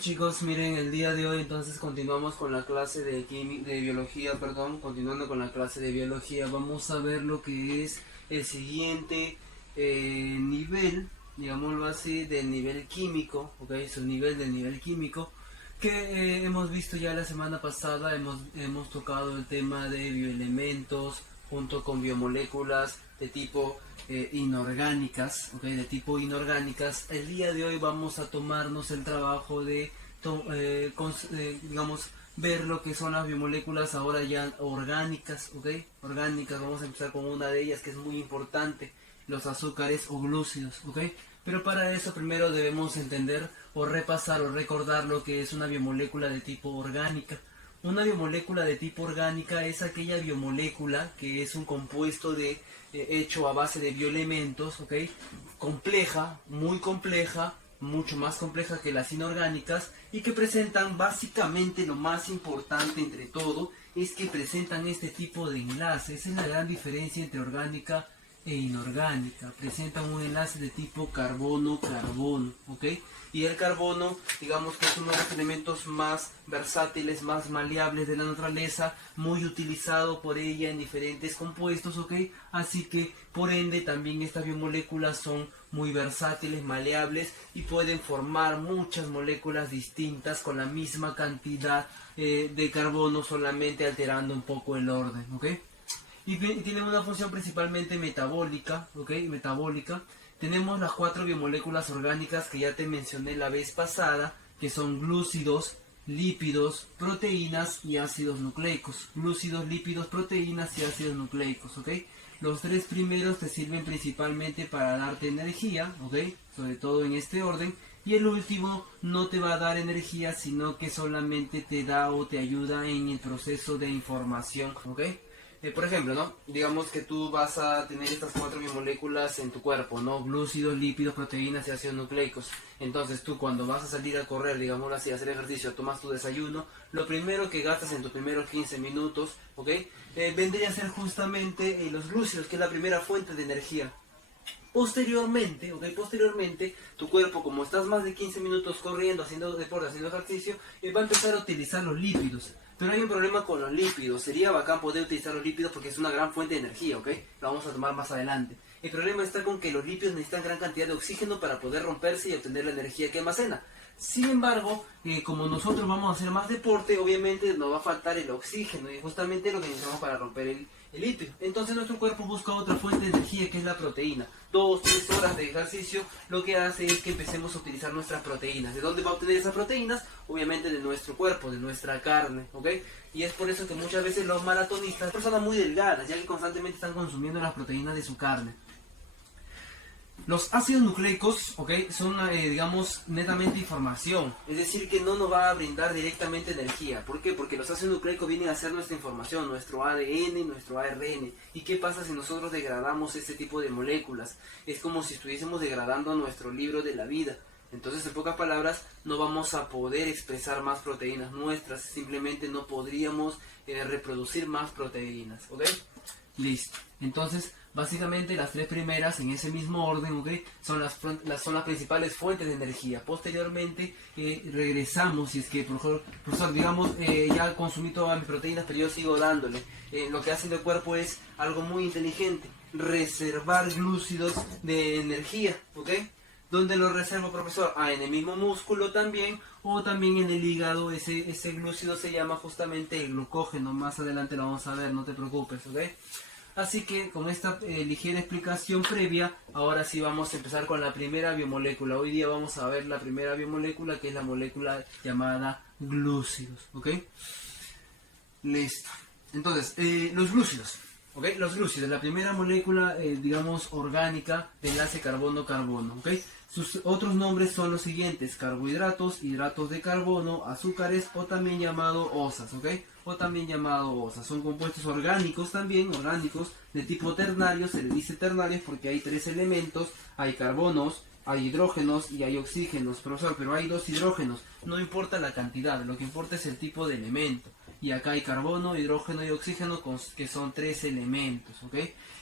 Chicos, miren, el día de hoy entonces continuamos con la clase de biología, continuando con la clase de biología, vamos a ver lo que es el siguiente nivel, digámoslo así, del nivel químico, ok, es el nivel del nivel químico, que hemos visto ya la semana pasada, hemos tocado el tema de bioelementos, junto con biomoléculas de tipo inorgánicas, ¿okay? De tipo inorgánicas. El día de hoy vamos a tomarnos el trabajo de, digamos, ver lo que son las biomoléculas ahora ya orgánicas, ¿ok? Orgánicas, vamos a empezar con una de ellas que es muy importante, los azúcares o glúcidos, ¿ok? Pero para eso primero debemos entender o repasar o recordar lo que es una biomolécula de tipo orgánica. Una biomolécula de tipo orgánica es aquella biomolécula que es un compuesto hecho a base de bioelementos, ¿ok? Compleja, muy compleja, mucho más compleja que las inorgánicas y que presentan básicamente lo más importante entre todo es que presentan este tipo de enlaces. Esa es la gran diferencia entre orgánica e inorgánica. Presentan un enlace de tipo carbono-carbono, ¿ok? Y el carbono, digamos que es uno de los elementos más versátiles, más maleables de la naturaleza, muy utilizado por ella en diferentes compuestos, ¿ok? Así que, por ende, también estas biomoléculas son muy versátiles, maleables y pueden formar muchas moléculas distintas con la misma cantidad de carbono, solamente alterando un poco el orden, ¿ok? Y tienen una función principalmente metabólica, ¿ok? Metabólica. Tenemos las 4 biomoléculas orgánicas que ya te mencioné la vez pasada, que son glúcidos, lípidos, proteínas y ácidos nucleicos. Glúcidos, lípidos, proteínas y ácidos nucleicos, ¿ok? Los 3 primeros te sirven principalmente para darte energía, ¿ok? Sobre todo en este orden. Y el último no te va a dar energía, sino que solamente te da o te ayuda en el proceso de información, ¿ok? Por ejemplo, ¿no? Digamos que tú vas a tener estas 4 biomoléculas en tu cuerpo, ¿no? Glúcidos, lípidos, proteínas y ácidos nucleicos. Entonces tú cuando vas a salir a correr, digámoslo así, a hacer ejercicio, tomas tu desayuno, lo primero que gastas en tus primeros 15 minutos, ¿ok? Vendría a ser justamente los glúcidos, que es la primera fuente de energía. Posteriormente, tu cuerpo, como estás más de 15 minutos corriendo, haciendo deporte, haciendo ejercicio, va a empezar a utilizar los lípidos. Pero hay un problema con los lípidos. Sería bacán poder utilizar los lípidos porque es una gran fuente de energía, ¿ok? Lo vamos a tomar más adelante. El problema está con que los lípidos necesitan gran cantidad de oxígeno para poder romperse y obtener la energía que almacena. Sin embargo, como nosotros vamos a hacer más deporte, obviamente nos va a faltar el oxígeno y justamente lo que necesitamos para romper el lípido. Entonces nuestro cuerpo busca otra fuente de energía que es la proteína. 2-3 horas de ejercicio lo que hace es que empecemos a utilizar nuestras proteínas. ¿De dónde va a obtener esas proteínas? Obviamente de nuestro cuerpo, de nuestra carne, ¿ok? Y es por eso que muchas veces los maratonistas son personas muy delgadas, ya que constantemente están consumiendo las proteínas de su carne. Los ácidos nucleicos, ¿ok? Son, digamos, netamente información. Es decir, que no nos va a brindar directamente energía. ¿Por qué? Porque los ácidos nucleicos vienen a ser nuestra información, nuestro ADN, nuestro ARN. ¿Y qué pasa si nosotros degradamos este tipo de moléculas? Es como si estuviésemos degradando nuestro libro de la vida. Entonces, en pocas palabras, no vamos a poder expresar más proteínas nuestras. Simplemente no podríamos reproducir más proteínas, ¿ok? Listo. Entonces, básicamente las 3 primeras en ese mismo orden, ¿ok? son las principales fuentes de energía. Posteriormente regresamos, si es que, profesor, digamos, ya consumí todas mis proteínas, pero yo sigo dándole. Lo que hace el cuerpo es algo muy inteligente, reservar glúcidos de energía, ¿ok? ¿Dónde lo reservo, profesor? En el mismo músculo también, o también en el hígado. Ese glúcido se llama justamente el glucógeno. Más adelante lo vamos a ver, no te preocupes, ¿ok? Así que con esta ligera explicación previa, ahora sí vamos a empezar con la primera biomolécula. Hoy día vamos a ver la primera biomolécula, que es la molécula llamada glúcidos, ¿ok? Listo. Entonces, los glúcidos. ¿Ok? Los glúcidos, la primera molécula, digamos, orgánica de enlace carbono-carbono, ¿ok? Sus otros nombres son los siguientes: carbohidratos, hidratos de carbono, azúcares o también llamado osas, ¿ok? O también llamado osas. Son compuestos orgánicos también, orgánicos de tipo ternario. Se les dice ternarios porque hay 3 elementos: hay carbonos, hay hidrógenos y hay oxígenos. Profesor, pero hay 2 hidrógenos. No importa la cantidad, lo que importa es el tipo de elemento. Y acá hay carbono, hidrógeno y oxígeno, que son 3 elementos, ¿ok?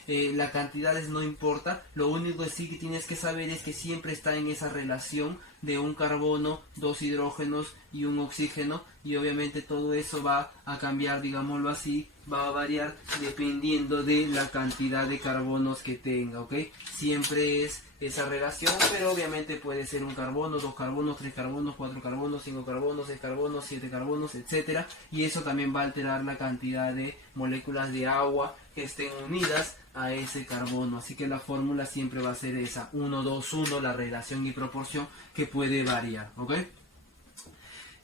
La cantidad no importa, lo único que sí que tienes que saber es que siempre está en esa relación de un carbono, dos hidrógenos y un oxígeno, y obviamente todo eso va a cambiar, digámoslo así, va a variar dependiendo de la cantidad de carbonos que tenga, ¿ok? Siempre es esa relación, pero obviamente puede ser un carbono, dos carbonos, tres carbonos, cuatro carbonos, cinco carbonos, seis carbonos, siete carbonos, etcétera, y eso también va a alterar la cantidad de moléculas de agua que estén unidas a ese carbono, así que la fórmula siempre va a ser esa, 1, 2, 1, la relación y proporción que puede variar, ¿ok?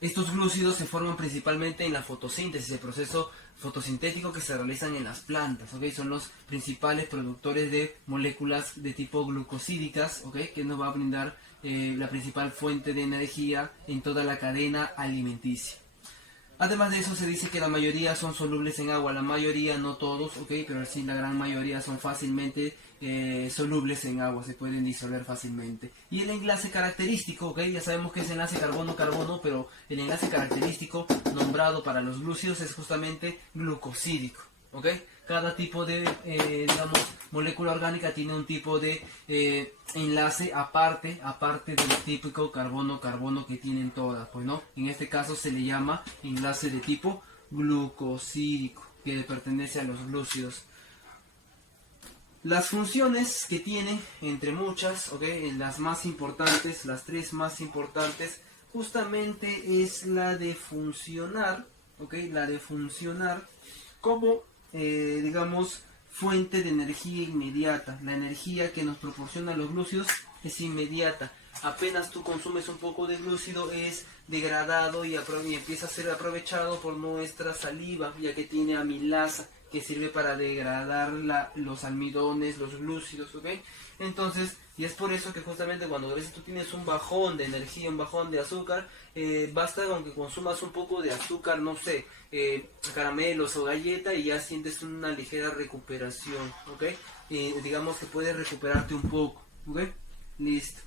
Estos glúcidos se forman principalmente en la fotosíntesis, el proceso fotosintético que se realizan en las plantas, ¿ok? Son los principales productores de moléculas de tipo glucosídicas, ¿ok? Que nos va a brindar la principal fuente de energía en toda la cadena alimenticia. Además de eso, se dice que la mayoría son solubles en agua, la mayoría, no todos, ¿ok? Pero sí, la gran mayoría son fácilmente solubles en agua, se pueden disolver fácilmente. Y el enlace característico, ¿ok? Ya sabemos que es enlace carbono-carbono, pero el enlace característico nombrado para los glúcidos es justamente glucosídico, ¿ok? Cada tipo de, digamos, molécula orgánica tiene un tipo de enlace aparte del típico carbono-carbono que tienen todas, pues no. En este caso se le llama enlace de tipo glucosídico, que pertenece a los glúcidos. Las funciones que tienen, entre muchas, ¿ok? Las más importantes, las tres más importantes, justamente es la de funcionar, ¿ok? La de funcionar como digamos, fuente de energía inmediata. La energía que nos proporciona los glúcidos es inmediata. Apenas tú consumes un poco de glúcido, es degradado y empieza a ser aprovechado por nuestra saliva, ya que tiene amilasa, que sirve para degradar los almidones, los glúcidos, ¿ok? Entonces, y es por eso que justamente cuando a veces tú tienes un bajón de energía, un bajón de azúcar, basta con que consumas un poco de azúcar, no sé, caramelos o galleta, y ya sientes una ligera recuperación, ¿ok? Digamos que puedes recuperarte un poco, ¿ok? Listo.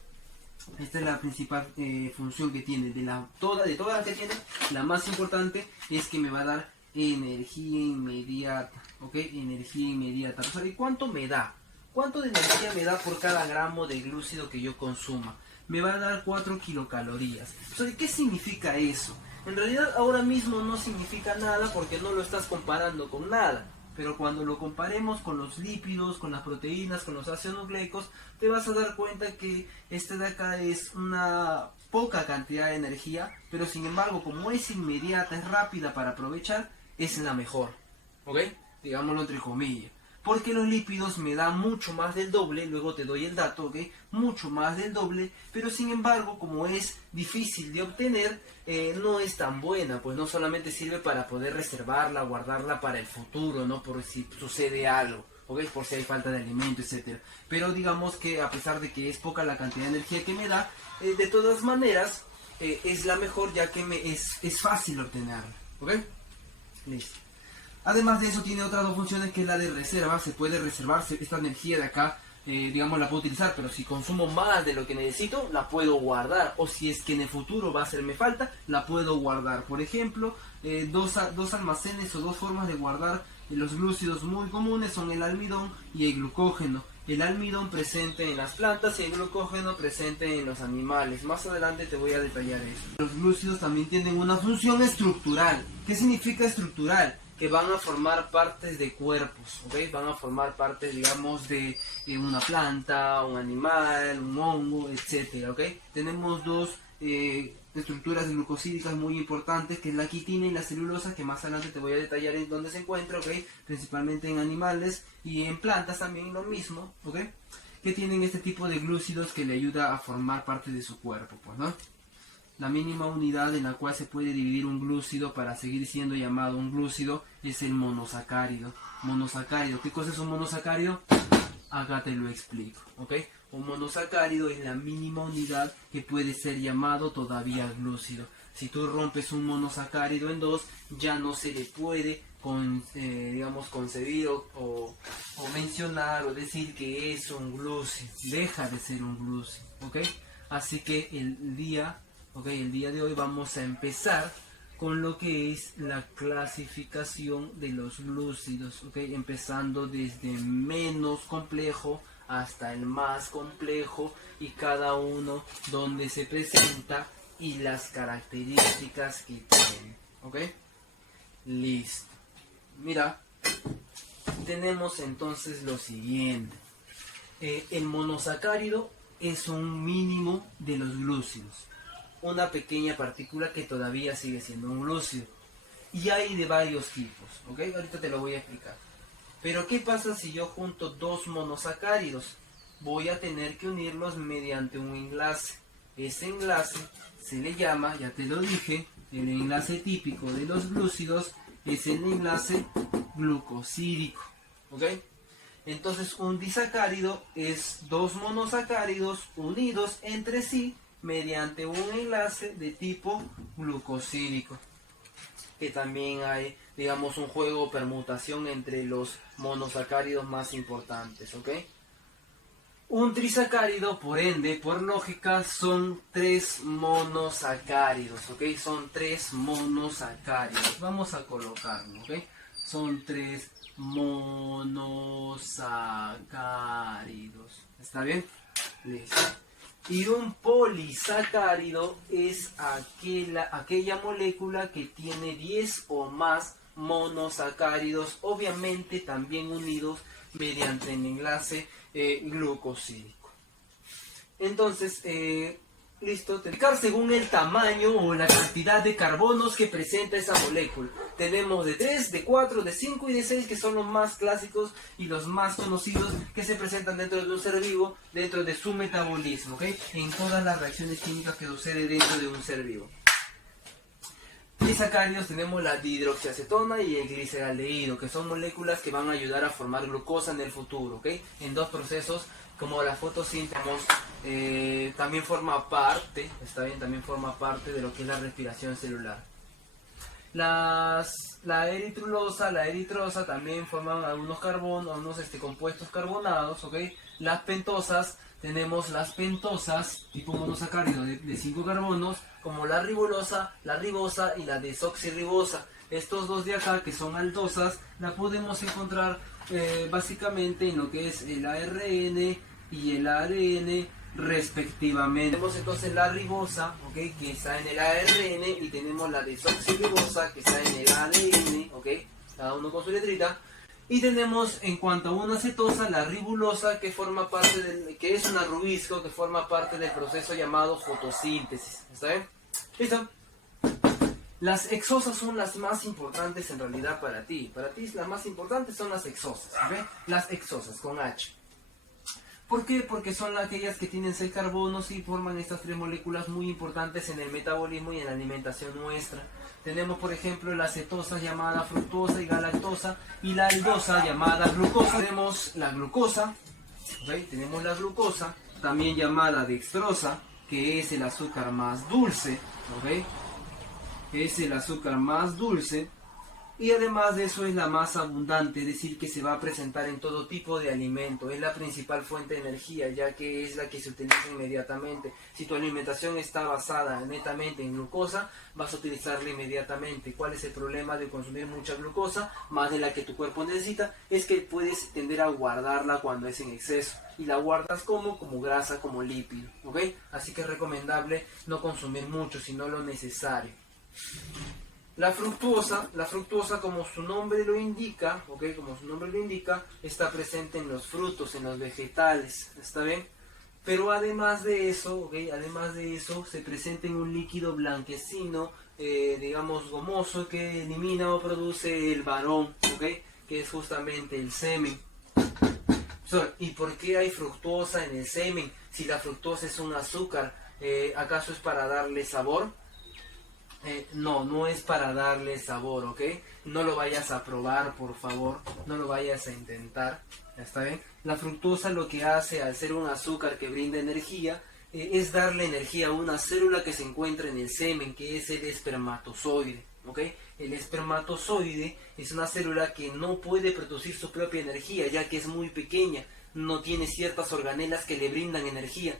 Esta es la principal función que tiene. De todas las que tiene, la más importante es que me va a dar energía inmediata, ¿ok? Energía inmediata. O sea, ¿y cuánto me da? ¿Cuánto de energía me da por cada gramo de glúcido que yo consuma? Me va a dar 4 kilocalorías. O sea, ¿qué significa eso? En realidad ahora mismo no significa nada porque no lo estás comparando con nada. Pero cuando lo comparemos con los lípidos, con las proteínas, con los ácidos nucleicos, te vas a dar cuenta que este de acá es una poca cantidad de energía, pero sin embargo, como es inmediata, es rápida para aprovechar, es la mejor, ¿ok? Digámoslo entre comillas. Porque los lípidos me dan mucho más del doble, luego te doy el dato, ¿ok? Mucho más del doble, pero sin embargo, como es difícil de obtener, no es tan buena, pues no solamente sirve para poder reservarla, guardarla para el futuro, ¿no? Por si sucede algo, ¿ok? Por si hay falta de alimento, etcétera. Pero digamos que a pesar de que es poca la cantidad de energía que me da, de todas maneras, es la mejor, ya que es fácil obtenerla, ¿ok? Listo. Además de eso tiene otras dos funciones, que es la de reserva. Se puede reservarse esta energía de acá, digamos, la puedo utilizar, pero si consumo más de lo que necesito, la puedo guardar. O si es que en el futuro va a hacerme falta, la puedo guardar. Por ejemplo, dos almacenes o dos formas de guardar los glúcidos muy comunes son el almidón y el glucógeno. El almidón presente en las plantas y el glucógeno presente en los animales. Más adelante te voy a detallar eso. Los glúcidos también tienen una función estructural. ¿Qué significa estructural? Que van a formar partes de cuerpos, ¿ok? Van a formar partes, digamos, de una planta, un animal, un hongo, etcétera, ¿ok? Tenemos dos estructuras glucosídicas muy importantes, que es la quitina y la celulosa, que más adelante te voy a detallar en dónde se encuentra, ¿ok? Principalmente en animales y en plantas también lo mismo, ¿ok? Que tienen este tipo de glúcidos que le ayuda a formar parte de su cuerpo, pues, ¿no? La mínima unidad en la cual se puede dividir un glúcido para seguir siendo llamado un glúcido es el monosacárido. Monosacárido. ¿Qué cosa es un monosacárido? Acá te lo explico, ¿ok? Un monosacárido es la mínima unidad que puede ser llamado todavía glúcido. Si tú rompes un monosacárido en dos, ya no se le puede digamos, concebir o mencionar o decir que es un glúcido. Deja de ser un glúcido, ¿ok? Así que el día de hoy vamos a empezar con lo que es la clasificación de los glúcidos, ¿ok? Empezando desde menos complejo hasta el más complejo, y cada uno donde se presenta y las características que tiene. ¿Ok? Listo. Mira, tenemos entonces lo siguiente. El monosacárido es un mínimo de los glúcidos, una pequeña partícula que todavía sigue siendo un glúcido. Y hay de varios tipos, ¿ok? Ahorita te lo voy a explicar. Pero ¿qué pasa si yo junto dos monosacáridos? Voy a tener que unirlos mediante un enlace. Ese enlace se le llama, ya te lo dije, el enlace típico de los glúcidos es el enlace glucosídico, ¿ok? Entonces un disacárido es dos monosacáridos unidos entre sí mediante un enlace de tipo glucosídico. Que también hay, digamos, un juego o permutación entre los monosacáridos más importantes, ¿ok? Un trisacárido, por ende, por lógica, son tres monosacáridos, ¿ok? Son tres monosacáridos. Vamos a colocarlo, ¿ok? Son tres monosacáridos. ¿Está bien? Listo. Y un polisacárido es aquella molécula que tiene 10 o más monosacáridos, obviamente también unidos mediante el enlace glucosídico. Entonces, listo, según el tamaño o la cantidad de carbonos que presenta esa molécula. Tenemos de 3, de 4, de 5 y de 6, que son los más clásicos y los más conocidos que se presentan dentro de un ser vivo, dentro de su metabolismo, ¿ok? En todas las reacciones químicas que suceden dentro de un ser vivo. Trisacáridos tenemos la dihidroxiacetona y el gliceraldehído, que son moléculas que van a ayudar a formar glucosa en el futuro, ¿ok? En dos procesos como la fotosíntesis, también forma parte, está bien, también forma parte de lo que es la respiración celular. La eritrosa, la eritrosa también forman algunos carbonos, algunos compuestos carbonados, ¿ok? Las pentosas, tenemos las pentosas tipo monosacárido de 5 carbonos, como la ribosa y la desoxirribosa. Estos dos de acá, que son aldosas, la podemos encontrar básicamente en lo que es el ARN y el ADN respectivamente. Tenemos entonces la ribosa, ¿okay? Que está en el ARN, y tenemos la desoxirribosa que está en el ADN, ¿okay? Cada uno con su letrita. Y tenemos, en cuanto a una cetosa, la ribulosa, que forma parte que es una rubisco, que forma parte del proceso llamado fotosíntesis. ¿Está bien? ¿Listo? Las exosas son las más importantes en realidad para ti. Para ti las más importantes son las exosas, ¿okay? Las exosas con H. ¿Por qué? Porque son aquellas que tienen 6 carbonos y forman estas 3 moléculas muy importantes en el metabolismo y en la alimentación nuestra. Tenemos, por ejemplo, la cetosa llamada fructosa y galactosa, y la aldosa llamada glucosa. Tenemos la glucosa, ¿okay? Tenemos la glucosa, también llamada dextrosa, que es el azúcar más dulce, ¿okay? Es el azúcar más dulce. Y además de eso es la más abundante, es decir, que se va a presentar en todo tipo de alimento. Es la principal fuente de energía, ya que es la que se utiliza inmediatamente. Si tu alimentación está basada netamente en glucosa, vas a utilizarla inmediatamente. ¿Cuál es el problema de consumir mucha glucosa, más de la que tu cuerpo necesita? Es que puedes tender a guardarla cuando es en exceso. Y la guardas como grasa, como lípido, ¿ok? Así que es recomendable no consumir mucho, sino lo necesario. La fructuosa, como su nombre lo indica, ¿okay? Como su nombre lo indica, está presente en los frutos, en los vegetales, ¿está bien? Pero además de eso, ¿okay? Además de eso, se presenta en un líquido blanquecino, digamos gomoso, que elimina o produce el varón, ¿okay? Que es justamente el semen. ¿Y por qué hay fructuosa en el semen? Si la fructosa es un azúcar, ¿acaso es para darle sabor? No es para darle sabor, ¿ok? No lo vayas a probar, por favor. No lo vayas a intentar. ¿Está bien? La fructosa lo que hace, al ser un azúcar que brinda energía, es darle energía a una célula que se encuentra en el semen, que es el espermatozoide, ¿ok? El espermatozoide es una célula que no puede producir su propia energía, ya que es muy pequeña. No tiene ciertas organelas que le brindan energía.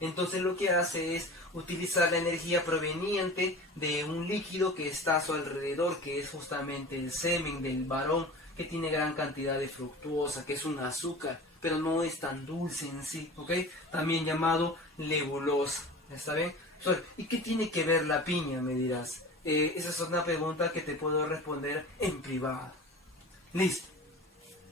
Entonces lo que hace es utilizar la energía proveniente de un líquido que está a su alrededor, que es justamente el semen del varón, que tiene gran cantidad de fructuosa, que es un azúcar pero no es tan dulce en sí, ¿ok? También llamado lebulosa, ¿está bien? ¿Y qué tiene que ver la piña, me dirás? Esa es una pregunta que te puedo responder en privado. Listo.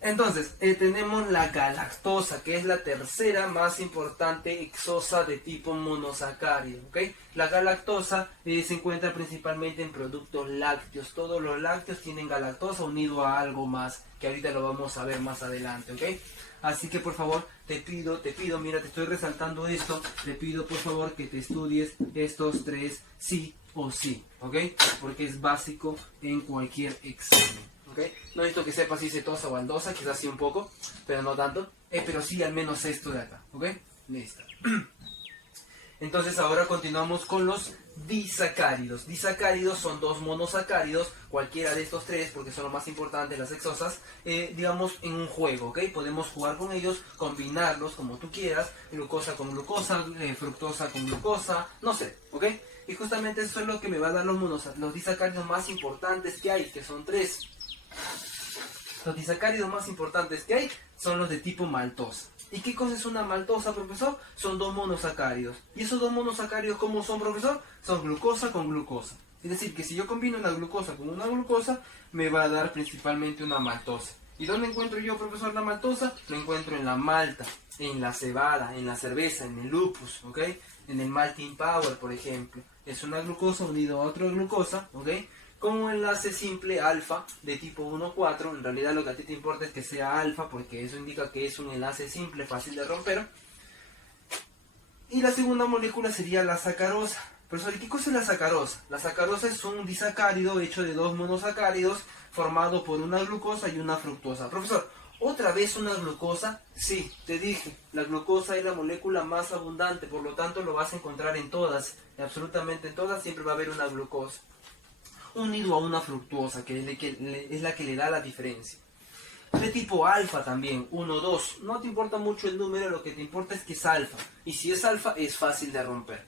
Entonces, tenemos la galactosa, que es la tercera más importante exosa de tipo monosacárido, ¿ok? La galactosa se encuentra principalmente en productos lácteos. Todos los lácteos tienen galactosa unido a algo más, que ahorita lo vamos a ver más adelante, ¿ok? Así que por favor, te pido, mira, te estoy resaltando esto, te pido por favor que te estudies estos tres sí o sí, ¿ok? Porque es básico en cualquier examen. ¿Okay? No necesito que sepas si cetosa o aldosa, quizás sí un poco, pero no tanto. Pero sí al menos esto de acá, ¿ok? Listo. Entonces ahora continuamos con los disacáridos. Disacáridos son dos monosacáridos, cualquiera de estos tres, porque son los más importantes, las exosas, digamos en un juego, ¿ok? Podemos jugar con ellos, combinarlos como tú quieras, glucosa con glucosa, fructosa con glucosa, no sé, ¿ok? Y justamente eso es lo que me va a dar los disacáridos más importantes que hay, que son tres. Los disacáridos más importantes que hay son los de tipo maltosa. ¿Y qué cosa es una maltosa, profesor? Son dos monosacáridos. ¿Y esos dos monosacáridos cómo son, profesor? Son glucosa con glucosa. Es decir, que si yo combino una glucosa con una glucosa, me va a dar principalmente una maltosa. ¿Y dónde encuentro yo, profesor, la maltosa? Lo encuentro en la malta, en la cebada, en la cerveza, en el lupus, ¿ok? En el malting power, por ejemplo. Es una glucosa unida a otra glucosa, ¿ok? Con un enlace simple alfa de tipo 1,4. En realidad lo que a ti te importa es que sea alfa, porque eso indica que es un enlace simple, fácil de romper. Y la segunda molécula sería la sacarosa. Profesor, ¿qué cosa es la sacarosa? La sacarosa es un disacárido hecho de dos monosacáridos formado por una glucosa y una fructosa. Profesor, ¿otra vez una glucosa? Sí, te dije, la glucosa es la molécula más abundante, por lo tanto lo vas a encontrar en todas, absolutamente en todas siempre va a haber una glucosa unido a una fructuosa, que es la que le da la diferencia. De tipo alfa también, 1, 2. No te importa mucho el número, lo que te importa es que es alfa. Y si es alfa, es fácil de romper.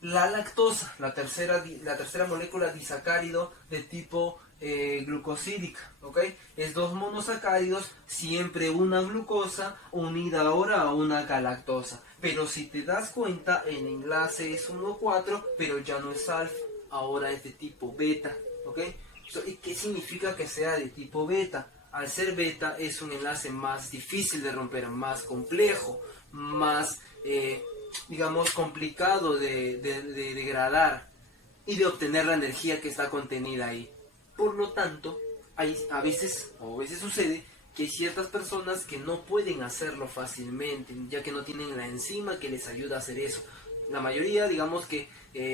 La lactosa, la tercera molécula disacárido de tipo glucosídica, ¿ok? Es dos monosacáridos, siempre una glucosa unida ahora a una galactosa. Pero si te das cuenta, el enlace es 1,4, pero ya no es alfa. Ahora es de tipo beta, ¿ok? ¿Y qué significa que sea de tipo beta? Al ser beta es un enlace más difícil de romper, más complejo, más, digamos, complicado de degradar y de obtener la energía que está contenida ahí. Por lo tanto, a veces sucede que hay ciertas personas que no pueden hacerlo fácilmente, ya que no tienen la enzima que les ayuda a hacer eso. La mayoría, digamos que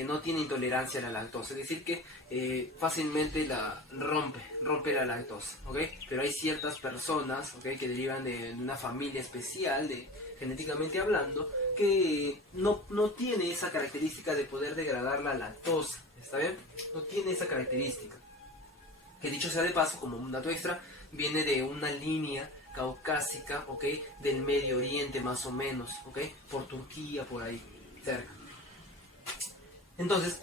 no tiene intolerancia a la lactosa, es decir que fácilmente la rompe la lactosa, ¿ok? Pero hay ciertas personas, ¿ok? Que derivan de una familia especial, genéticamente hablando, que no tiene esa característica de poder degradar la lactosa, ¿está bien? No tiene esa característica. Que dicho sea de paso, como un dato extra, viene de una línea caucásica, ¿ok? Del Medio Oriente más o menos, ¿ok? Por Turquía, por ahí, cerca. Entonces,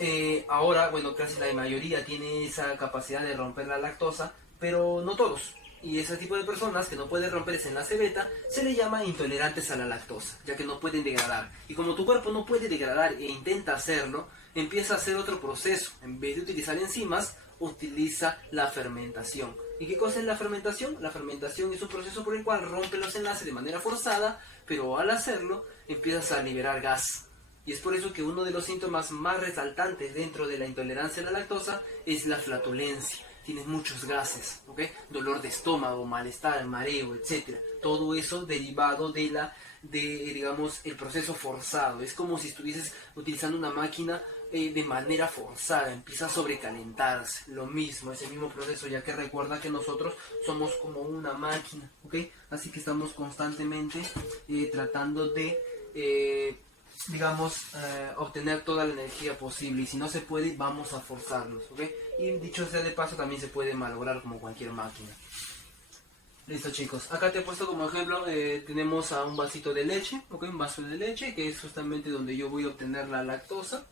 ahora, bueno, casi la mayoría tiene esa capacidad de romper la lactosa, pero no todos. Y ese tipo de personas que no pueden romper ese enlace beta se le llama intolerantes a la lactosa, ya que no pueden degradar. Y como tu cuerpo no puede degradar e intenta hacerlo, empieza a hacer otro proceso. En vez de utilizar enzimas, utiliza la fermentación. ¿Y qué cosa es la fermentación? La fermentación es un proceso por el cual rompe los enlaces de manera forzada, pero al hacerlo empiezas a liberar gas. Y es por eso que uno de los síntomas más resaltantes dentro de la intolerancia a la lactosa es la flatulencia. Tienes muchos gases, ¿ok? Dolor de estómago, malestar, mareo, etc. Todo eso derivado de digamos, el proceso forzado. Es como si estuvieses utilizando una máquina de manera forzada, empieza a sobrecalentarse. Lo mismo, ese mismo proceso, ya que recuerda que nosotros somos como una máquina, ¿ok? Así que estamos constantemente tratando de digamos, obtener toda la energía posible, y si no se puede, vamos a forzarlos, ¿ok? Y dicho sea de paso, también se puede malograr como cualquier máquina. Listo, chicos, acá te he puesto como ejemplo, tenemos a un vasito de leche, ¿ok? Un vaso de leche, que es justamente donde yo voy a obtener la lactosa.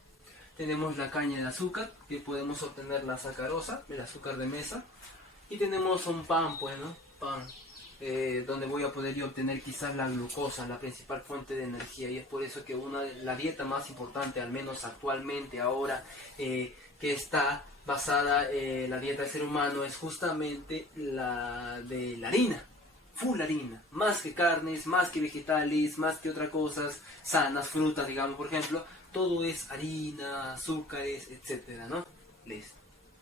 Tenemos la caña de azúcar, que podemos obtener la sacarosa, el azúcar de mesa. Y tenemos un pan, pues, ¿no? Pan. donde voy a poder yo obtener quizás la glucosa, la principal fuente de energía. Y es por eso que la dieta más importante, al menos actualmente, ahora, que está basada la dieta del ser humano, es justamente la de la harina. Full harina, más que carnes, más que vegetales, más que otras cosas sanas, frutas, digamos, por ejemplo, todo es harina, azúcares, etcétera, ¿no? Listo.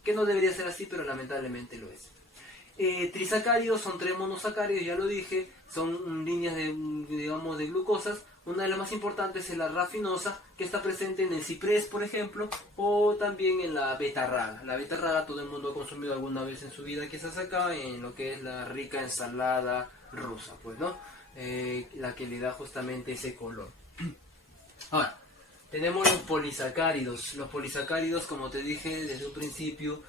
Que no debería ser así, pero lamentablemente lo es. Trisacáridos son 3 monosacáridos, ya lo dije, son líneas de, digamos, de glucosas. Una de las más importantes es la rafinosa, que está presente en el ciprés, por ejemplo, o también en la betarraga. La betarraga todo el mundo ha consumido alguna vez en su vida, quizás acá, en lo que es la rica ensalada rusa, pues, ¿no? La que le da justamente ese color. Ahora, tenemos los polisacáridos. Los polisacáridos, como te dije desde un principio,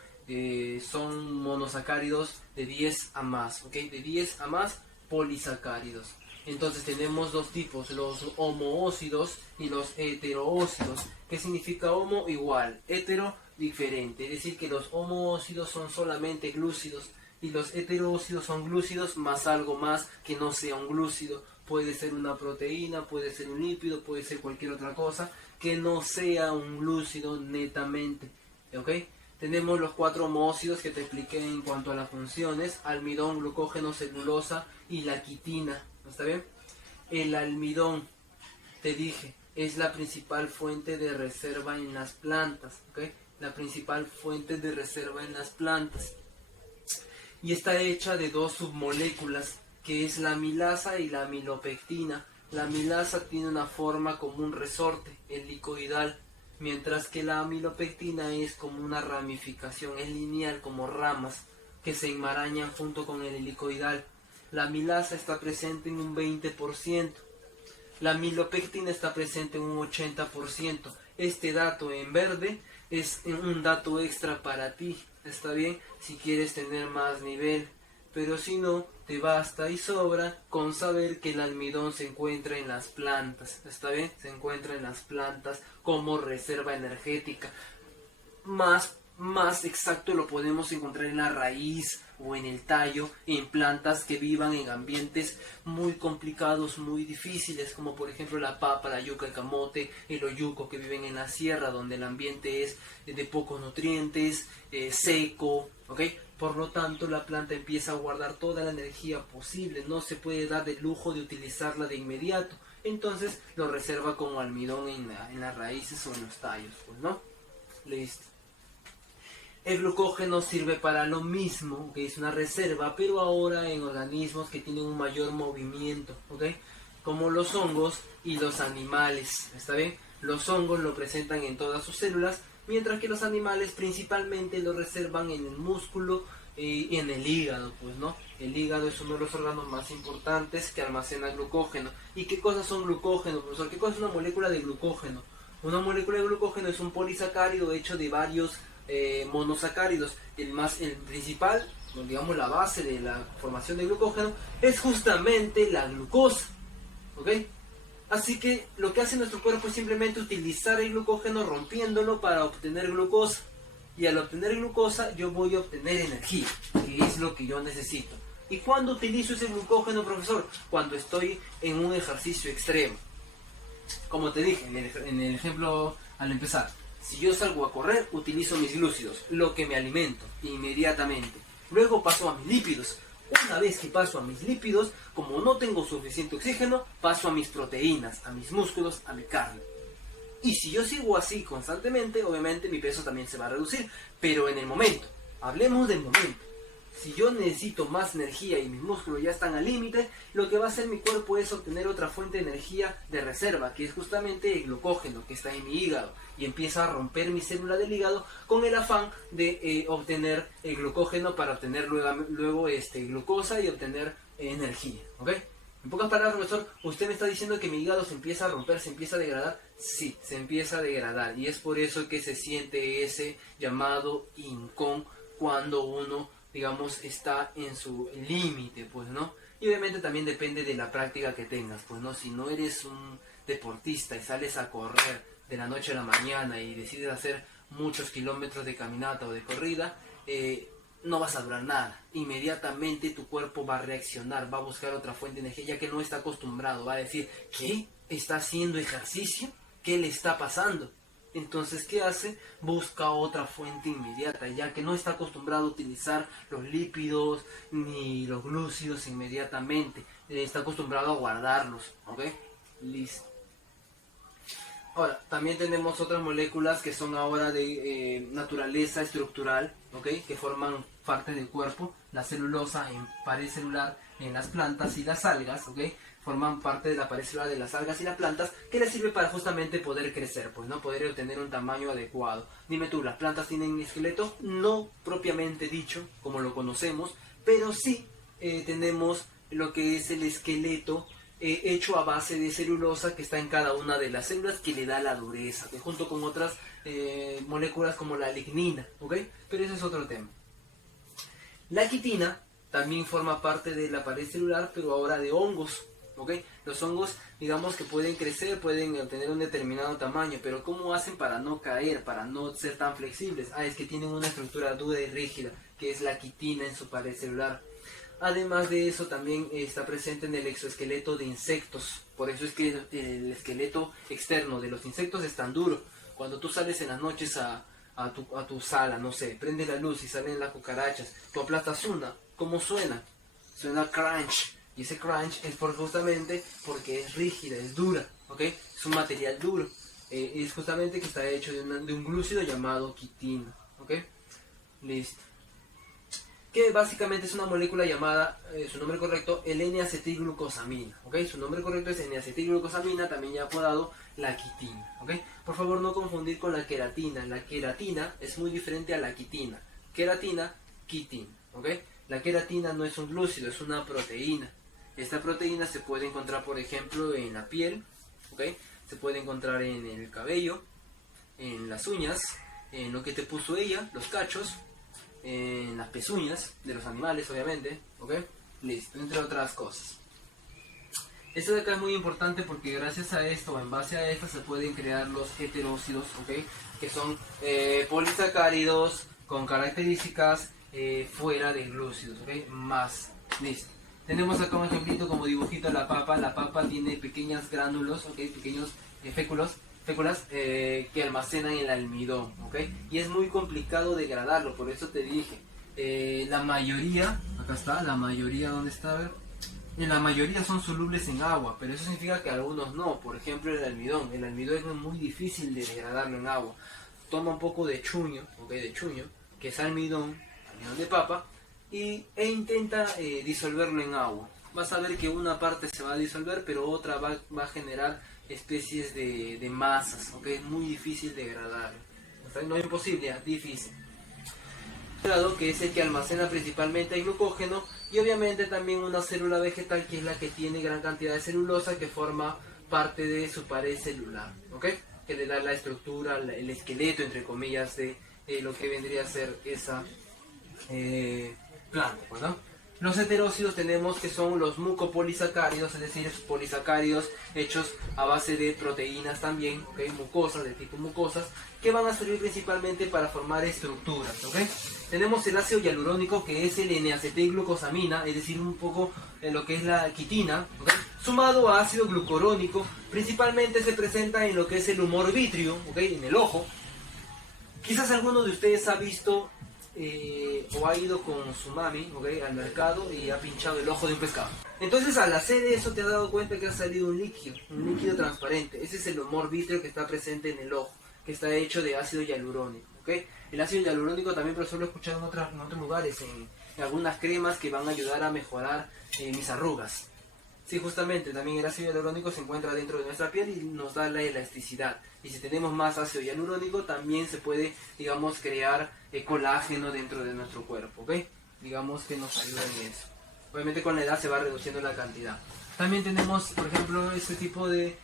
son monosacáridos de 10 a más, ¿ok? De 10 a más polisacáridos. Entonces tenemos dos tipos, los homoócidos y los heteroócidos. ¿Qué significa homo? Igual, hetero, diferente. Es decir, que los homoócidos son solamente glúcidos y los heteroócidos son glúcidos más algo más que no sea un glúcido. Puede ser una proteína, puede ser un lípido, puede ser cualquier otra cosa que no sea un glúcido netamente, ¿ok? Tenemos los 4 homócidos que te expliqué en cuanto a las funciones: almidón, glucógeno, celulosa y la quitina. ¿Está bien? El almidón, te dije, es la principal fuente de reserva en las plantas, ¿ok? La principal fuente de reserva en las plantas. Y está hecha de 2 submoléculas, que es la amilasa y la amilopectina. La amilasa tiene una forma como un resorte helicoidal, mientras que la amilopectina es como una ramificación, es lineal, como ramas que se enmarañan junto con el helicoidal. La amilasa está presente en un 20%, la amilopectina está presente en un 80%. Este dato en verde es un dato extra para ti, ¿está bien? Si quieres tener más nivel, pero si no, te basta y sobra con saber que el almidón se encuentra en las plantas, ¿está bien? Se encuentra en las plantas como reserva energética. Más exacto lo podemos encontrar en la raíz o en el tallo, en plantas que vivan en ambientes muy complicados, muy difíciles, como por ejemplo la papa, la yuca, el camote, el oyuco, que viven en la sierra, donde el ambiente es de pocos nutrientes, seco, ¿ok? Por lo tanto, la planta empieza a guardar toda la energía posible, no se puede dar el lujo de utilizarla de inmediato, entonces lo reserva como almidón en las raíces o en los tallos, pues, ¿no? Listo. El glucógeno sirve para lo mismo, que es una reserva, pero ahora en organismos que tienen un mayor movimiento, ¿ok? Como los hongos y los animales, ¿está bien? Los hongos lo presentan en todas sus células, mientras que los animales principalmente lo reservan en el músculo y en el hígado, pues, ¿no? El hígado es uno de los órganos más importantes que almacena glucógeno. ¿Y qué cosas son glucógeno, profesor? ¿Qué cosa es una molécula de glucógeno? Una molécula de glucógeno es un polisacárido hecho de varios monosacáridos. El principal, digamos la base de la formación de glucógeno, es justamente la glucosa, ¿ok? Así que lo que hace nuestro cuerpo es simplemente utilizar el glucógeno rompiéndolo para obtener glucosa. Y al obtener glucosa yo voy a obtener energía, que es lo que yo necesito. ¿Y cuándo utilizo ese glucógeno, profesor? Cuando estoy en un ejercicio extremo. Como te dije en el ejemplo al empezar, si yo salgo a correr, utilizo mis glúcidos, lo que me alimento inmediatamente. Luego paso a mis lípidos. Una vez que paso a mis lípidos, como no tengo suficiente oxígeno, paso a mis proteínas, a mis músculos, a mi carne. Y si yo sigo así constantemente, obviamente mi peso también se va a reducir. Pero en el momento, hablemos del momento. Si yo necesito más energía y mis músculos ya están al límite, lo que va a hacer mi cuerpo es obtener otra fuente de energía de reserva, que es justamente el glucógeno que está en mi hígado. Y empieza a romper mi célula del hígado con el afán de obtener el glucógeno para obtener luego glucosa y obtener energía. ¿Ok? En pocas palabras, profesor, usted me está diciendo que mi hígado se empieza a romper, se empieza a degradar. Sí, se empieza a degradar. Y es por eso que se siente ese llamado hincón cuando uno, digamos, está en su límite, pues, ¿no? Y obviamente también depende de la práctica que tengas, pues, ¿no? Si no eres un deportista y sales a correr de la noche a la mañana y decides hacer muchos kilómetros de caminata o de corrida, no vas a durar nada. Inmediatamente tu cuerpo va a reaccionar, va a buscar otra fuente de energía ya que no está acostumbrado. Va a decir, ¿qué? ¿Está haciendo ejercicio? ¿Qué le está pasando? Entonces, ¿qué hace? Busca otra fuente inmediata, ya que no está acostumbrado a utilizar los lípidos ni los glúcidos inmediatamente. Está acostumbrado a guardarlos, ¿ok? Listo. Ahora, también tenemos otras moléculas que son ahora de naturaleza estructural, ¿ok? Que forman parte del cuerpo. La celulosa en pared celular en las plantas y las algas, ¿ok? Forman parte de la pared celular de las algas y las plantas, que les sirve para justamente poder crecer, pues, ¿no? Poder obtener un tamaño adecuado. Dime tú, ¿las plantas tienen esqueleto? No propiamente dicho, como lo conocemos, pero sí tenemos lo que es el esqueleto hecho a base de celulosa que está en cada una de las células, que le da la dureza, que junto con otras moléculas como la lignina, ¿ok? Pero ese es otro tema. La quitina también forma parte de la pared celular, pero ahora de hongos, ¿ok? Los hongos, digamos que pueden crecer, pueden obtener un determinado tamaño, pero ¿cómo hacen para no caer, para no ser tan flexibles? Es que tienen una estructura dura y rígida, que es la quitina en su pared celular. Además de eso, también está presente en el exoesqueleto de insectos. Por eso es que el esqueleto externo de los insectos es tan duro. Cuando tú sales en las noches a tu sala, no sé, prendes la luz y salen las cucarachas, tú aplastas una, ¿cómo suena? Suena crunch. Y ese crunch es justamente porque es rígida, es dura, ¿ok? Es un material duro. Es justamente que está hecho de un glúcido llamado quitina, ¿ok? Listo. Que básicamente es una molécula llamada, su nombre correcto, N-acetilglucosamina, ¿ok? Su nombre correcto es N-acetilglucosamina, también ya apodado la quitina, ¿ok? Por favor, no confundir con la queratina. La queratina es muy diferente a la quitina. Queratina, quitina, ¿ok? La queratina no es un glúcido, es una proteína. Esta proteína se puede encontrar, por ejemplo, en la piel, ¿ok? Se puede encontrar en el cabello, en las uñas, en lo que te puso ella, los cachos, en las pezuñas de los animales, obviamente, ¿ok? Listo, entre otras cosas. Esto de acá es muy importante porque gracias a esto, en base a esto, se pueden crear los heterócidos, ¿ok? Que son polisacáridos con características fuera de glúcidos, ¿ok? Más, listo. Tenemos acá un ejemplito como dibujito de la papa. La papa tiene pequeñas gránulos, ¿ok? Pequeños féculas que almacenan el almidón, ¿ok? Y es muy complicado degradarlo, por eso te dije, la mayoría, acá está, la mayoría, ¿dónde está? A ver, la mayoría son solubles en agua, pero eso significa que algunos no. Por ejemplo, el almidón es muy difícil de degradarlo en agua. Toma un poco de chuño, ¿ok? De chuño, que es almidón de papa, e intenta disolverlo en agua. Vas a ver que una parte se va a disolver, pero otra va a generar especies de masas, ¿ok? Es muy difícil degradarlo. No es imposible, es difícil. Que es el que almacena principalmente el glucógeno, y obviamente también una célula vegetal, que es la que tiene gran cantidad de celulosa, que forma parte de su pared celular, ¿ok? Que le da la estructura, el esqueleto, entre comillas, de lo que vendría a ser esa planta, pues, ¿no? Los heterócidos tenemos que son los mucopolisacáridos, es decir, polisacáridos hechos a base de proteínas también, ¿ok? Mucosas, de tipo mucosas, que van a servir principalmente para formar estructuras, ¿ok? Tenemos el ácido hialurónico, que es el N-acetilglucosamina, es decir, un poco lo que es la quitina, ¿ok? Sumado a ácido glucurónico. Principalmente se presenta en lo que es el humor vítreo, ¿ok? En el ojo. Quizás alguno de ustedes ha visto o ha ido con su mami, ¿okay? Al mercado y ha pinchado el ojo de un pescado. Entonces, al hacer eso, te has dado cuenta que ha salido un líquido transparente. Ese es el humor vítreo que está presente en el ojo, que está hecho de ácido hialurónico, ¿okay? El ácido hialurónico también, profesor, lo he escuchado en otros lugares, en algunas cremas que van a ayudar a mejorar mis arrugas. Sí, justamente, también el ácido hialurónico se encuentra dentro de nuestra piel y nos da la elasticidad. Y si tenemos más ácido hialurónico, también se puede, digamos, crear colágeno dentro de nuestro cuerpo, ¿ok? Digamos que nos ayuda en eso. Obviamente con la edad se va reduciendo la cantidad. También tenemos, por ejemplo, este tipo de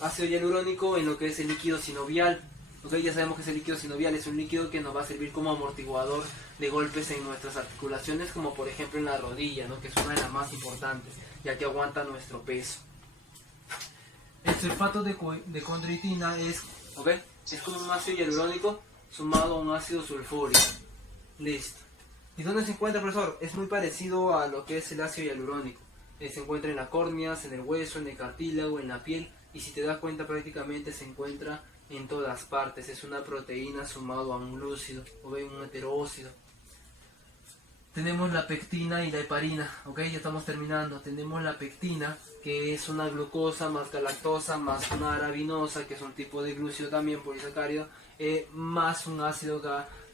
ácido hialurónico en lo que es el líquido sinovial. ¿Okay? Ya sabemos que ese líquido sinovial es un líquido que nos va a servir como amortiguador de golpes en nuestras articulaciones, como por ejemplo en la rodilla, ¿no? Que es una de las más importantes, ya que aguanta nuestro peso. El sulfato de condroitina es como un ácido hialurónico sumado a un ácido sulfúrico. Listo. ¿Y dónde se encuentra, profesor? Es muy parecido a lo que es el ácido hialurónico. Se encuentra en las córneas, en el hueso, en el cartílago, en la piel, y si te das cuenta prácticamente se encuentra en todas partes. Es una proteína sumado a un glúcido o un heteroócido. Tenemos la pectina y la heparina, ok, ya estamos terminando. Tenemos la pectina, que es una glucosa más galactosa más una arabinosa, que es un tipo de glúcido también polisacárido, más un ácido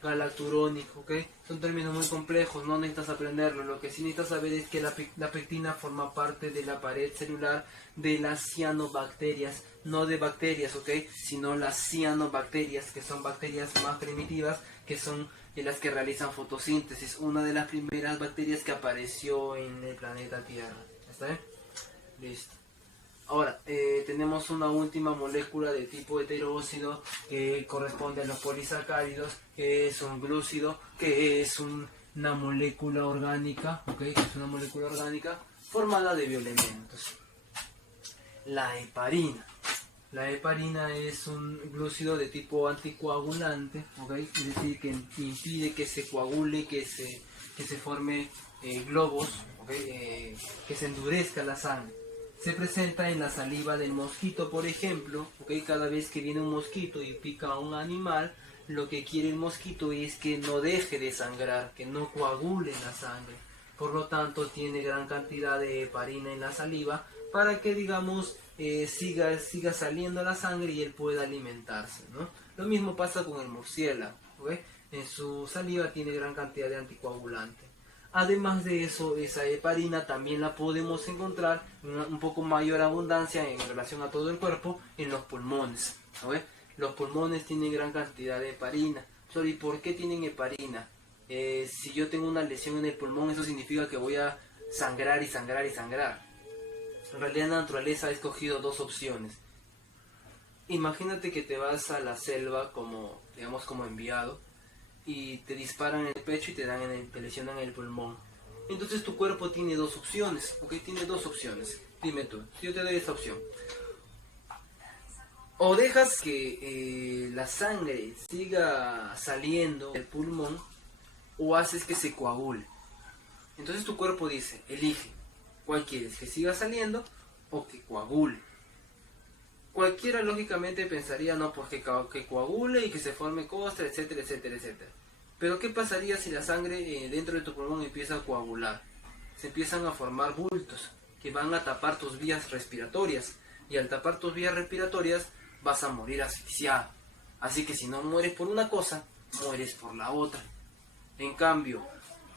galacturónico, ok. Son términos muy complejos, no necesitas aprenderlo. Lo que sí necesitas saber es que la pectina forma parte de la pared celular de las cianobacterias, no de bacterias, ok, sino las cianobacterias, que son bacterias más primitivas, que son las que realizan fotosíntesis, una de las primeras bacterias que apareció en el planeta Tierra. ¿Está bien? Listo. Ahora, tenemos una última molécula de tipo heteroócido que corresponde a los polisacáridos, que es un glúcido, que es una molécula orgánica, ¿ok? Es una molécula orgánica formada de bioelementos. La heparina. La heparina es un glúcido de tipo anticoagulante, ¿okay? Es decir, que impide que se coagule, que se forme globos, ¿okay? Que se endurezca la sangre. Se presenta en la saliva del mosquito, por ejemplo, ¿okay? Cada vez que viene un mosquito y pica a un animal, lo que quiere el mosquito es que no deje de sangrar, que no coagule la sangre. Por lo tanto, tiene gran cantidad de heparina en la saliva para que, digamos, siga saliendo la sangre y él pueda alimentarse, ¿no? Lo mismo pasa con el murciélago, ¿okay? En su saliva tiene gran cantidad de anticoagulante. Además de eso, esa heparina también la podemos encontrar en un poco mayor abundancia en relación a todo el cuerpo en los pulmones, ¿okay? Los pulmones tienen gran cantidad de heparina. ¿Y por qué tienen heparina? Si yo tengo una lesión en el pulmón, eso significa que voy a sangrar y sangrar y sangrar. En realidad la naturaleza ha escogido dos opciones. Imagínate que te vas a la selva como, digamos, como enviado y te disparan en el pecho y te lesionan el pulmón. Entonces tu cuerpo tiene dos opciones, ¿ok? Tiene dos opciones. Dime tú, yo te doy esta opción. O dejas que la sangre siga saliendo del pulmón o haces que se coagule. Entonces tu cuerpo dice, elige. ¿Cuál quieres? ¿Que siga saliendo o que coagule? Cualquiera lógicamente pensaría, no, pues que coagule y que se forme costra, etcétera, etcétera, etcétera. Pero ¿qué pasaría si la sangre dentro de tu pulmón empieza a coagular? Se empiezan a formar bultos que van a tapar tus vías respiratorias. Y al tapar tus vías respiratorias vas a morir asfixiado. Así que si no mueres por una cosa, mueres por la otra. En cambio,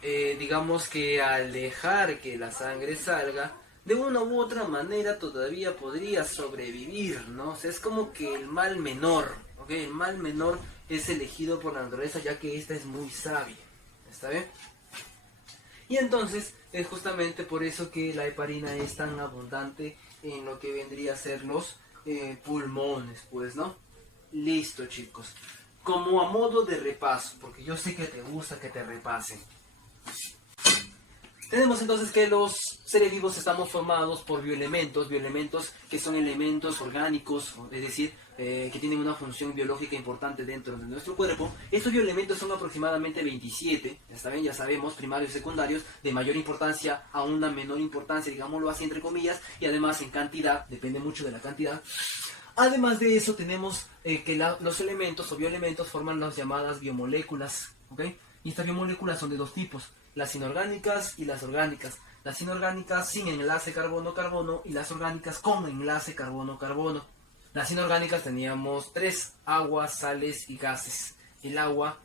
digamos que al dejar que la sangre salga, de una u otra manera todavía podría sobrevivir, ¿no? O sea, es como que el mal menor, ¿ok? El mal menor es elegido por la naturaleza, ya que esta es muy sabia, ¿está bien? Y entonces es justamente por eso que la heparina es tan abundante en lo que vendría a ser los pulmones, pues, ¿no? Listo, chicos. Como a modo de repaso, porque yo sé que te gusta que te repasen. Tenemos entonces que los seres vivos estamos formados por bioelementos que son elementos orgánicos, es decir, que tienen una función biológica importante dentro de nuestro cuerpo. Estos bioelementos son aproximadamente 27, ¿está bien? Ya sabemos, primarios y secundarios, de mayor importancia a una menor importancia, digámoslo así entre comillas, y además en cantidad, depende mucho de la cantidad. Además de eso tenemos que los elementos o bioelementos forman las llamadas biomoléculas, ¿ok? Y estas biomoléculas son de dos tipos, las inorgánicas y las orgánicas. Las inorgánicas sin enlace carbono-carbono y las orgánicas con enlace carbono-carbono. Las inorgánicas teníamos tres: agua, sales y gases. El agua,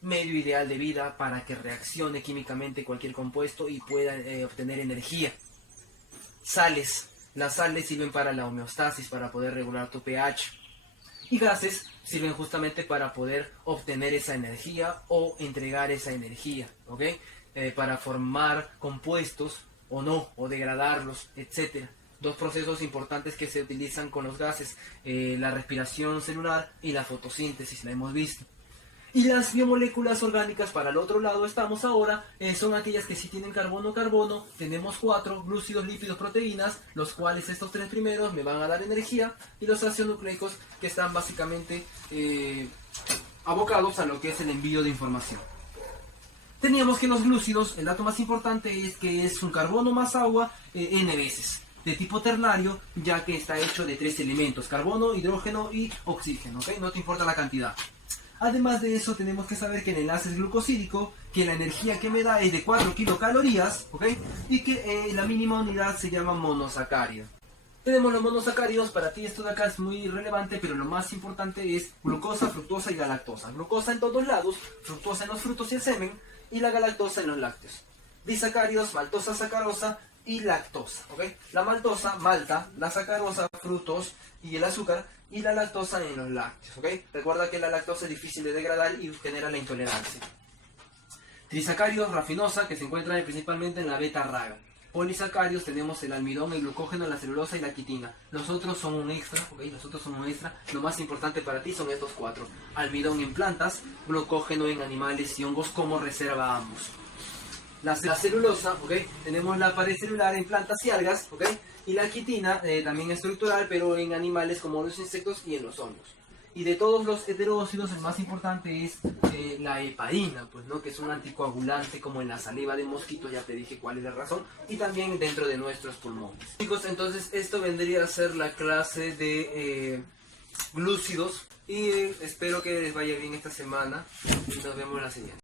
medio ideal de vida para que reaccione químicamente cualquier compuesto y pueda obtener energía. Sales. Las sales sirven para la homeostasis, para poder regular tu pH. Y gases sirven justamente para poder obtener esa energía o entregar esa energía, ¿ok? Para formar compuestos o no, o degradarlos, etc. Dos procesos importantes que se utilizan con los gases, la respiración celular y la fotosíntesis, la hemos visto. Y las biomoléculas orgánicas, para el otro lado estamos ahora, son aquellas que sí tienen carbono-carbono. Tenemos 4, glúcidos, lípidos, proteínas, los cuales estos 3 primeros me van a dar energía, y los ácidos nucleicos, que están básicamente abocados a lo que es el envío de información. Teníamos que los glúcidos, el dato más importante es que es un carbono más agua N veces, de tipo ternario, ya que está hecho de 3 elementos, carbono, hidrógeno y oxígeno, ¿ok? No te importa la cantidad. Además de eso, tenemos que saber que el enlace es glucosídico, que la energía que me da es de 4 kilocalorías, ¿ok? Y que la mínima unidad se llama monosacárido. Tenemos los monosacáridos, para ti esto de acá es muy relevante, pero lo más importante es glucosa, fructosa y galactosa. Glucosa en todos lados, fructosa en los frutos y el semen, y la galactosa en los lácteos. Disacáridos, maltosa, sacarosa y lactosa, ¿ok? La maltosa, malta, la sacarosa, frutos y el azúcar, y la lactosa en los lácteos, ¿ok? Recuerda que la lactosa es difícil de degradar y genera la intolerancia. Trisacáridos, rafinosa, que se encuentran principalmente en la beta-raga. Polisacáridos tenemos el almidón, el glucógeno, la celulosa y la quitina. Los otros son un extra, ¿ok? Los otros son un extra. Lo más importante para ti son estos 4. Almidón en plantas, glucógeno en animales y hongos como reserva ambos. La celulosa, ¿ok? Tenemos la pared celular en plantas y algas, ¿ok? Y la quitina también estructural, pero en animales como los insectos y en los hongos. Y de todos los heterócidos, el más importante es la heparina, pues, ¿no? Que es un anticoagulante como en la saliva de mosquito, ya te dije cuál es la razón, y también dentro de nuestros pulmones. Chicos, entonces esto vendría a ser la clase de glúcidos, y espero que les vaya bien esta semana, y nos vemos la siguiente.